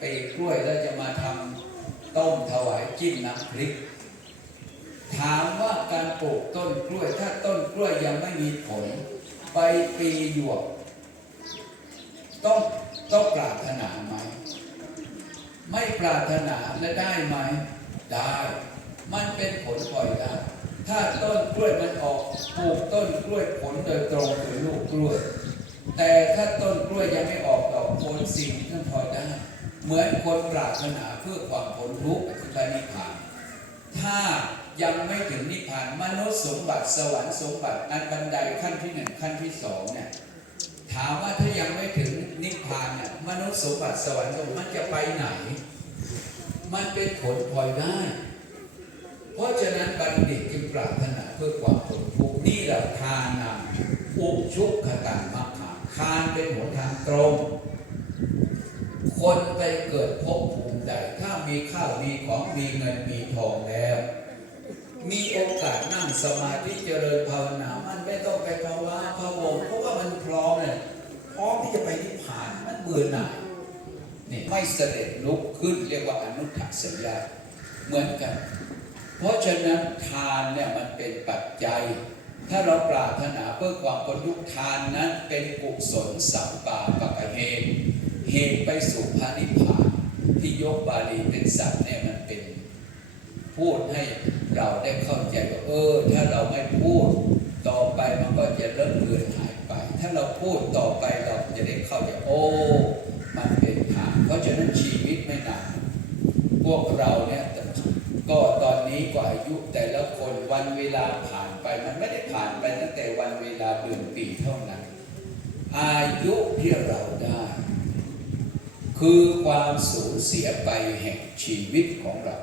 ปีกล้วยแล้วจะมาทำต้มถวายจิ้มน้ำพริก ถามว่าการปลูกต้นกล้วย ถ้าต้นกล้วยยังไม่มีผล ไปปีหยวก ต้องต้องปรารถนาไหม ไม่ปรารถนาและได้ไหม ได้ มันเป็นผลปล่อยได้ถ้าต้นกล้วยมันออกปลูกต้นกล้วยผลโดยตรงคือลูกกล้วย แต่ถ้าต้นกล้วยยังไม่ออกดอกผลสิ่งนั้นพอได้ เหมือนคนปรารถนาเพื่อความพ้นทุกข์คือพระนิพพาน ถ้ายังไม่ถึงนิพพานมนุษย์สมบัติสวรรค์สมบัติอันบันไดขั้นที่หนึ่งขั้นที่สองเนี่ยถามว่าถ้ายังไม่ถึงนิพพานเนี่ยมนุษย์สมบัติสวรรค์มันจะไปไหน มันเป็นผลพลอยได้ เพราะฉะนั้นบัณฑิตจึงปรารถนาเพื่อความพ้นทุกข์นี่แหละทานนำอุชุกขตังมัคคาทานเป็นหนทางตรง คนไปเกิดภพภูมิใดถ้ามีข้าวมีของมีเงินมีทองแล้ว มีโอกาสนั่งสมาธิเจริญภาวนา มันไม่ต้องไปภาวะพะวงเพราะว่ามันพร้อมเลยพร้อมที่จะไปนิพพานมันเบื่อหน่ายนี่ไม่เสด็จลุกขึ้นเรียกว่าอนุทัสัญญาเหมือนกัน เพราะฉะนั้นทานเนี่ยมันเป็นปัจจัย ถ้าเราปรารถนาเพื่อความพ้นทุกทานนั้นเป็นกุศลสัมปาปะกะเหตุ เหตุไปสู่พระนิพพานที่ยกบาลีเป็นสัตว์เนี่ยมันเป็นพูดให้เราได้เข้าใจว่าเออ ถ้าเราไม่พูดต่อไปมันก็จะเริ่มเลือนหายไป ถ้าเราพูดต่อไปเราจะได้เข้าใจโอ้ มันเป็นทางเพราะฉะนั้นชีวิตไม่นานพวกเราเนี่ยก็ตอนนี้ก็อายุแต่ละคนวันเวลาผ่านไป มันไม่ได้ผ่านไปตั้งแต่วันเวลาเดือนปีเท่านั้น อายุที่เราได้ คือความสูญเสียไปแห่งชีวิตของเรา